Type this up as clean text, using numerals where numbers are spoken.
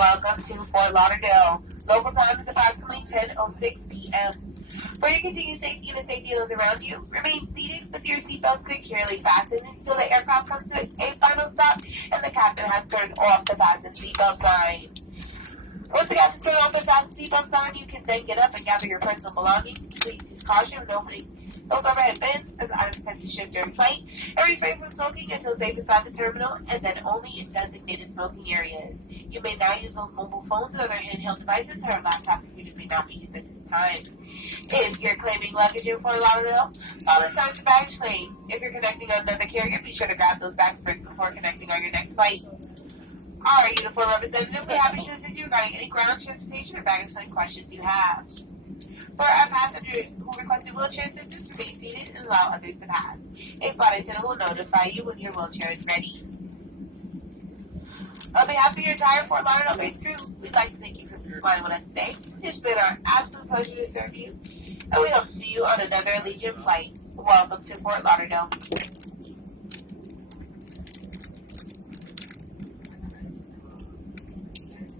welcome to Fort Lauderdale. Local time is approximately 10:06 p.m. For your continued safety and the safety of those around you, remain seated with your seatbelt securely fastened until the aircraft comes to a final stop and the captain has turned off the fasten seatbelt sign. Once the captain turns off the fasten seatbelt sign, you can then get up and gather your personal belongings. Please use caution when opening those overhead bins as items tend to shift during flight, and refrain from smoking until safe inside the terminal and then only in designated smoking areas. You may now use mobile phones and other handheld devices, or laptop computers may not be used at this time. If you're claiming luggage in Fort Lauderdale, follow the signs of baggage claim. If you're connecting on another carrier, be sure to grab those bags first before connecting on your next flight. Our uniform representative will be happy to assist you regarding any ground transportation or baggage claim questions you have. For our passengers who requested wheelchair assistance, remain seated and allow others to pass. A flight attendant will notify you when your wheelchair is ready. On behalf of your entire Fort Lauderdale-based crew, we'd like to thank you for flying with us today. It's been our absolute pleasure to serve you, and we hope to see you on another Allegiant flight. Welcome to Fort Lauderdale.